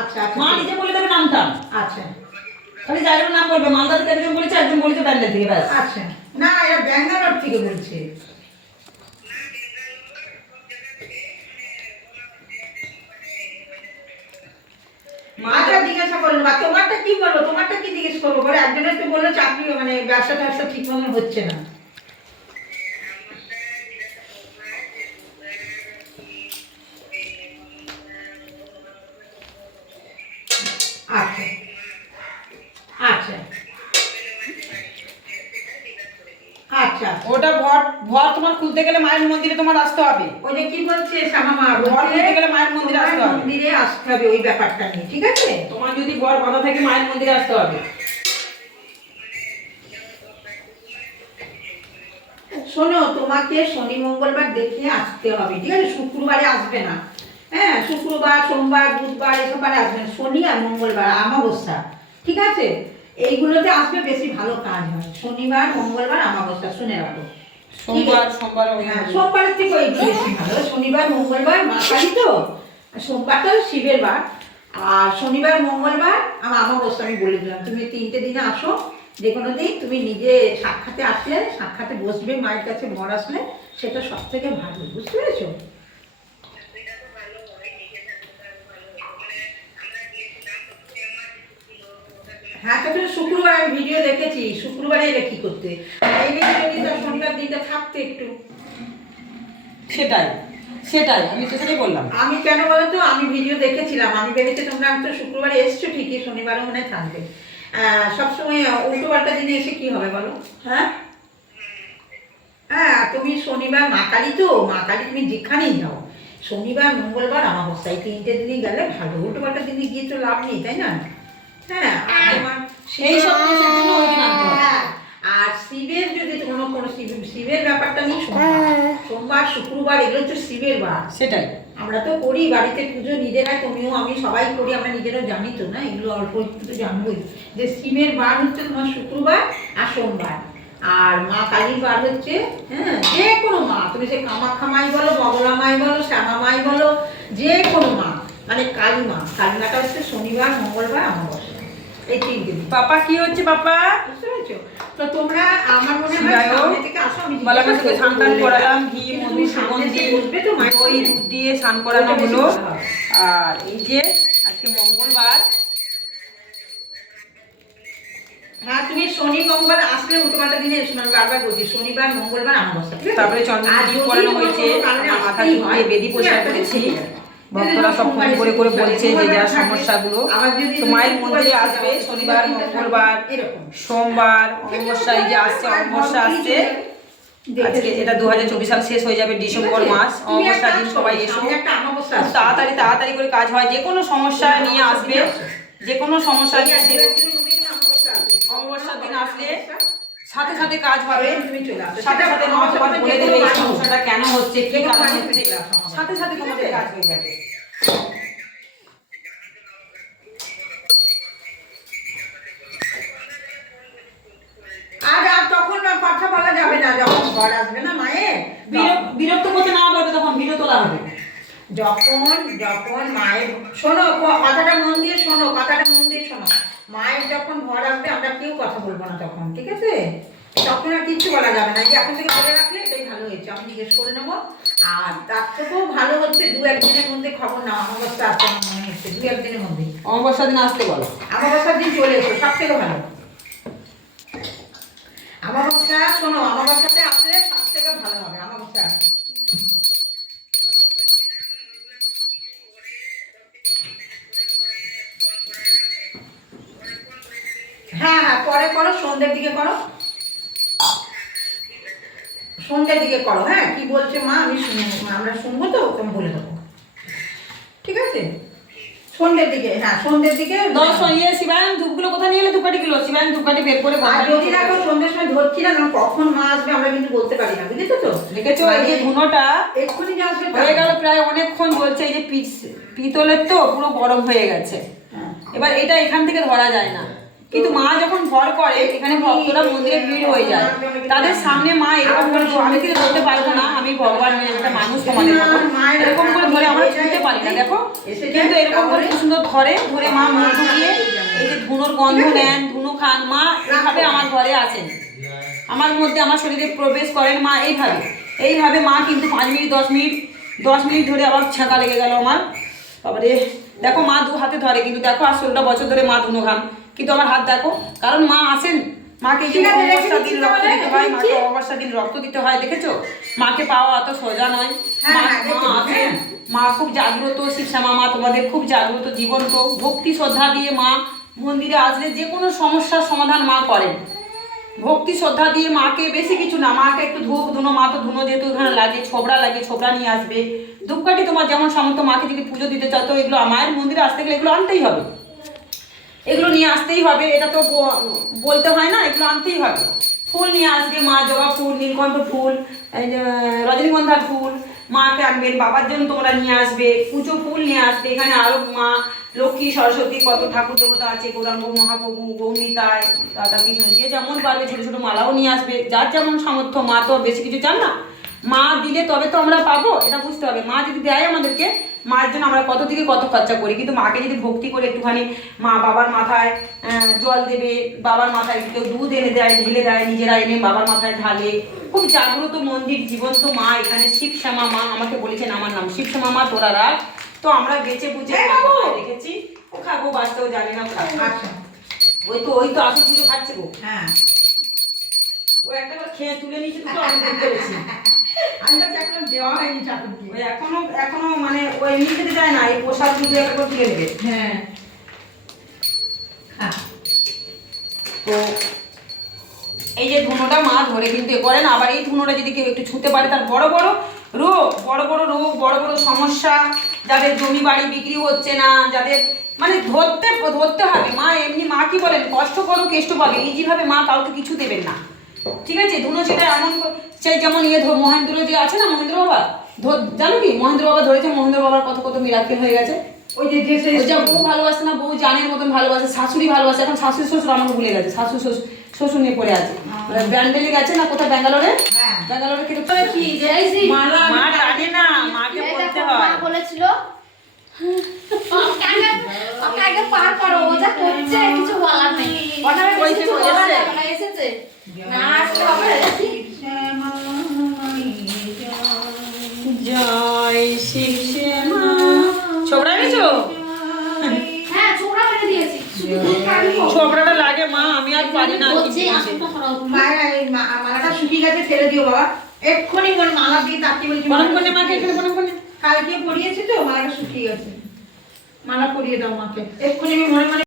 আচ্ছা আচ্ছা মা নিজে বলে দেবে নামটা। আচ্ছা। জায়গার নাম বলবে। মালদা থেকে একজন বলেছে একজন বলেছে থেকে ব্যাস। আচ্ছা। না এরা ব্যাঙ্গালোর থেকে বলছে। আচ্ছা জিজ্ঞাসা করল বা তোমারটা কি বলব? তোমারটা কি জিজ্ঞেস করব? একজনের তো বলল চাকরি মানে ব্যবসা ট্যাবসা ঠিক মতন হচ্ছে না। আচ্ছা আচ্ছা আচ্ছা। ওটা ভর ভর তোমার খুলতে গেলে মায়ের মন্দিরে তোমার আসতে হবে। ওই যে কি বলছে ঘর খুলতে গেলে মায়ের মন্দিরে আসতে হবে। মন্দিরে আসতে হবে ওই ব্যাপারটা নিয়ে ঠিক আছে? তোমার যদি ঘর বাঁধা থাকে মায়ের মন্দিরে আসতে হবে। শোনো তোমাকে শনি মঙ্গলবার দেখে আসতে হবে ঠিক আছে? শুক্রবারে আসবে না। হ্যাঁ শুক্রবার সোমবার বুধবার এসব বারে আসবে না শনি আর মঙ্গলবার আমাবস্যা। ঠিক আছে? এইগুলোতে আসবে বেশি ভালো কাজ হয়। শনিবার মঙ্গলবার আমাবস্যা শুনে রাখো সোমবার সোমবার হ্যাঁ, সোমবারের থেকে ওই বেশি ভালো। শনিবার মঙ্গলবার মা কালী তো? সোমবারটা শিবের বার। আর শনিবার মঙ্গলবার আমার আমাবস্যা আমি বলে দিলাম। তুমি তিনটে দিনে আসো। যে কোনো দিন তুমি নিজে সাক্ষাতে আসলে সাক্ষাতে বসবে মায়ের কাছে বর আসলে সেটা সব থেকে ভালো। বুঝতে পেরেছ? হ্যাঁ তো তুমি শুক্রবার আমি ভিডিও দেখেছি শুক্রবারে এলে কি করতে? শনিবার দিনটা থাকতে একটু? সেটাই সেটাই আমি তো সেটাই বললাম। আমি কেন বলতো আমি ভিডিও দেখেছিলাম আমি ভেবেছি তোমরা তো শুক্রবারে এসছো ঠিকই শনিবারও মনে থাকবে। সবসময় উল্টো পাল্টা দিনে এসে কি হবে বলো? হ্যাঁ? হ্যাঁ তুমি শনিবার মা কালী তো মা কালী তুমি যেখানেই যাও। শনিবার মঙ্গলবার আমাবস্যা এই তিনটে দিনই গেলে ভালো উল্টো পাল্টা দিনে গিয়ে তো লাভ নেই তাই না? হ্যাঁ আর সব জিনিসের জন্য ওই দিন আনতে হবে। হ্যাঁ, আর শিবের যদি কোনো কোনো শিব- শিবের ব্যাপারটা নেই সোমবার শুক্রবার এগুলো হচ্ছে শিবের বার। সেটাই। আমরা তো করি বাড়িতে পুজো নিজেরা তুমিও আমি সবাই করি আমরা নিজেরাও জানি তো না এগুলো অল্প একটু তো জানবোই যে শিবের বার হচ্ছে তোমার শুক্রবার আর সোমবার। আর মা কালীর বার হচ্ছে হ্যাঁ যে কোনো মা তুমি সে কামাখ্যা মাই বলো বগলা মাই বলো শ্যামা মাই বলো যে কোনো মা মানে কালী মা। কালী মাটা হচ্ছে শনিবার মঙ্গলবার আমাবস্যা এই তিন দিন। পাপা কি হচ্ছে পাপা? তো তোমরা আমার মনে হয় সামনে থেকে আসো আমি বালা জিজ্ঞাসা স্নান করব। টান বলে করালাম ঘি মধু সুগন্ধি এসে বসবে তো মায়ের দই দুধ দিয়ে স্নান করানো হলো। আর এই যে আজকে মঙ্গলবার। হ্যাঁ তুমি শনি মঙ্গলবার আসলে উল্টোপাল্টা দিনে বারবার বলছি শনিবার মঙ্গলবার আছে? তারপরে করানো হয়েছে মাথা দিয়ে বেদি দিন করেছি। ভক্তরা সব ফোন করে করে বলছে যে যা সমস্যাগুলো, তো মায়ের মন্দিরে আসবে শনিবার, মঙ্গলবার, সোমবার অমাবস্যা এই যে আসছে, অমাবস্যা আসছে, আজকে এটা দু হাজার চব্বিশ সাল শেষ হয়ে যাবে ডিসেম্বর মাস, অমাবস্যার দিন সবাই এসো। তাড়াতাড়ি তাড়াতাড়ি করে কাজ হয়, যে কোনো সমস্যা নিয়ে আসবে, যে কোনো সমস্যা নিয়ে আসবে। অমাবস্যার দিন আসলে সাথে সাথে কাজ হবে। তুমি চলে আসো। সাথে সাথে তোমার বলে দেবে সমস্যাটা কেন হচ্ছে কি কারণে হচ্ছে? সাথে সাথে তোমাদের কাজ হয়ে যাবে। আর আর তখন কথা বলা যাবে না যখন ঘর আসবে না বিরক্ত করতে না পারবে তখন যখন যখন মায়ের শোনো কথাটা মন দিয়ে শোনো কথাটা মন দিয়ে শোনো। মায়ের যখন ঘর আসবে আমরা কেউ কথা বলব না তখন ঠিক আছে? তখন আর কিচ্ছু বলা যাবে না। যে এখন থেকে বলে রাখলে এটাই ভালো হয়েছে। আমি জিজ্ঞেস করে নেব। আর তার থেকেও ভালো হচ্ছে দু একদিনের মধ্যে খবর না অমাবস্যা আসছে আমার মনে হচ্ছে দু একদিনের মধ্যে। অমাবস্যার দিন আসতে বলো। আমাবস্যার দিন চলে এসো সব থেকে ভালো। আমাবস্যা শোনো আমাবস্যাতে হ্যাঁ হ্যাঁ পরে করো সন্ধ্যের দিকে করো। সন্ধ্যের দিকে করো হ্যাঁ কি বলছে মা আমি শুনে। আমরা শুনব তো তুমি বলে দেবো। ঠিক আছে? সন্ধ্যের দিকে হ্যাঁ সন্ধ্যের দিকে দশ ইয়ে শিবায়ন ধূপগুলো কোথায় নিয়ে এলে ধূপকাঠি গুলো শিবায়ন ধূপকাঠি বের করে আর ঘরে যদি দেখো সন্ধ্যের সময় ধরছি না কখন মা আসবে আমরা কিন্তু বলতে পারি না বুঝেছ তো? দেখেছ এই যে ধুনোটা এক্ষুনি যে আসবে হয়ে গেল প্রায় অনেকক্ষণ বলছে এই যে পিতলের তো পুরো গরম হয়ে গেছে। হ্যাঁ। এবার এটা এখান থেকে ধরা যায় না। কিন্তু মা যখন ভর করে, এখানে ভক্তরা মন্দিরে ভিড় হয়ে যায়। তাদের সামনে মা এরকম করে আমি কিন্তু ধরতে পারব না, আমি ভগবান একটা মানুষ তোমাদের এরকম করে ধরে আমরা ছুঁতে পারি না। দেখো, কিন্তু এরকম করে কি সুন্দর ধরে ধরে মা মুখ ঢুকিয়ে এই যে ধুনোর গন্ধ নেন ধুনো খান, মা এভাবে আমার ঘরে আছেন আমার মধ্যে আমার শরীরে প্রবেশ করেন মা এইভাবে। এইভাবে মা কিন্তু পাঁচ মিনিট, দশ মিনিট দশ মিনিট ধরে আবার ছাঁকা লেগে গেল আমার। তারপরে দেখো মা দু হাতে ধরে, কিন্তু দেখো আর ষোলোটা বছর ধরে মা ধুনো খান। কিন্তু আমার হাত দেখো কারণ মা আসেন মাকে দিন রক্ত দিতে হয় দিচ্ছি। মাকে অমাবস্যা দিন রক্ত দিতে হয় দেখেছ? মাকে পাওয়া অত সোজা নয়। হ্যাঁ, মা হ্যাঁ, মা দেখেছি, আসেন মা খুব জাগ্রত শিবশ্যামা মা তোমাদের খুব জাগ্রত জীবন্ত ভক্তি শ্রদ্ধা দিয়ে মা মন্দিরে আসলে যে কোনো সমস্যার সমাধান মা করেন। ভক্তি শ্রদ্ধা দিয়ে মাকে বেশি কিছু না মাকে একটু ধূপ ধুনো মা তো ধুনো যেহেতু এখানে লাগে ছোবড়া লাগে ছোবড়া নিয়ে আসবে। ধূপকাঠি তোমার যেমন সামর্থ্য মাকে যদি পুজো দিতে চাও তো এগুলো মায়ের মন্দিরে আসতে গেলে এগুলো আনতেই হবে। নিয়ে আসতেই হবে, এটা তো বলতে হয় না, এগুলো আনতেই হবে। ফুল নিয়ে আসবে, মা জবা ফুল, নীলকণ্ঠ ফুল রজনীগন্ধার ফুল মাকে আনবেন, বাবার জন্য তোমরা নিয়ে আসবে, পুজো ফুল নিয়ে আসবে, এখানে আরও মা, লক্ষ্মী, সরস্বতী, কত ঠাকুর দেবতা আছে, গৌরাঙ্গ, মহাপ্রভু গৌমিতায় রাধা কৃষ্ণ, যে যেমন পারবে, ছোটো ছোটো মালাও নিয়ে আসবে, যার যেমন সামর্থ্য, মা তো বেশি কিছু চান না। মা দিলে তবে তো আমরা পাবো, এটা বুঝতে হবে। মা যদি দেয় আমাদেরকে মায়ের জন্য আমরা কত থেকে কত খরচা করি? কিন্তু মাকে যদি ভক্তি করে একটুখানি মা বাবার মাথায় জল দেবে বাবার মাথায় কেউ দুধ এনে দেয় ঢেলে দেয় নিজেরা এনে বাবার মাথায় ঢালে। খুব জাগ্রত মন্দির জীবন্ত মা এখানে শিব শ্যামা মা আমাকে বলেছেন আমার নাম। শিব শ্যামা মা তোরা রাখ। তো আমরা বেঁচে বুঝে রেখেছি ও খাব বাঁচতেও জানি না আচ্ছা। ওই তো ওই তো আসল পুজো খাচ্ছে গো। হ্যাঁ। ও একটা খেয়ে তুলে নিয়েছে তো আমি দেখতে পেরেছি আমি কাছে এখন দেওয়া হয়নি ঠাকুরকে ওই এখনও এখনও মানে ও এমনি খেতে যায় না এই প্রসাদ দুধে একটা করে নেবে। হ্যাঁ। হ্যাঁ। তো এই যে ধুনোটা মা ধরে কিন্তু এ করেন আবার এই ধুনোটা যদি কেউ একটু ছুঁতে পারে তার বড় বড় রোগ বড় বড় রোগ বড় বড় সমস্যা যাদের জমি বাড়ি বিক্রি হচ্ছে না যাদের মানে ধরতে ধরতে হবে। মা এমনি মা কি বলেন কষ্ট করো কেষ্ট পাবে। ইজিভাবে মা কাউকে কিছু দেবেন না। ঠিক আছে ধুনো সেটা এমন সেই যেমন ইয়ে ধর মহেন্দ্র যে আছে না মহেন্দ্র বাবা? ধর জানো কি? মহেন্দ্র বাবা ধরেছে মহেন্দ্র বাবার কত কত মিরাক্কেল হয়ে গেছে। ওই যে যে বউ ভালোবাসে না বউ জানের মতন ভালোবাসে শাশুড়ি ভালোবাসে এখন শাশুড়ি শ্বশুর আমাকে ভুলে গেছে শাশুড়ি শ্বশুর শ্বশুর নিয়ে পড়ে আছে। ব্যান্ডেলে গেছে না কোথায়? ব্যাঙ্গালোরে? হ্যাঁ। ব্যাঙ্গালোরে কিন্তু কি মা জানে না মাকে বলতে হয়। মা বলেছিল ওকে আগে- ওকে আগে পার করো, ও যা করছে, কিছু বলার নেই। এসছে? ছোবড়াটা লাগে মা আমি আর পারি না বলছি, মায়ের এই মালাটা শুকিয়ে গেছে ফেলে দিও বাবা। এক্ষুনি মনে মালা দিয়ে তাকে বলছি মনে মনে মাকে এখানে মনে মনে কালকে পরিয়েছি তো মালাটা শুকিয়ে গেছে। মালা পরিয়ে দাও মাকে। এক্ষুনি আমি মনে মনে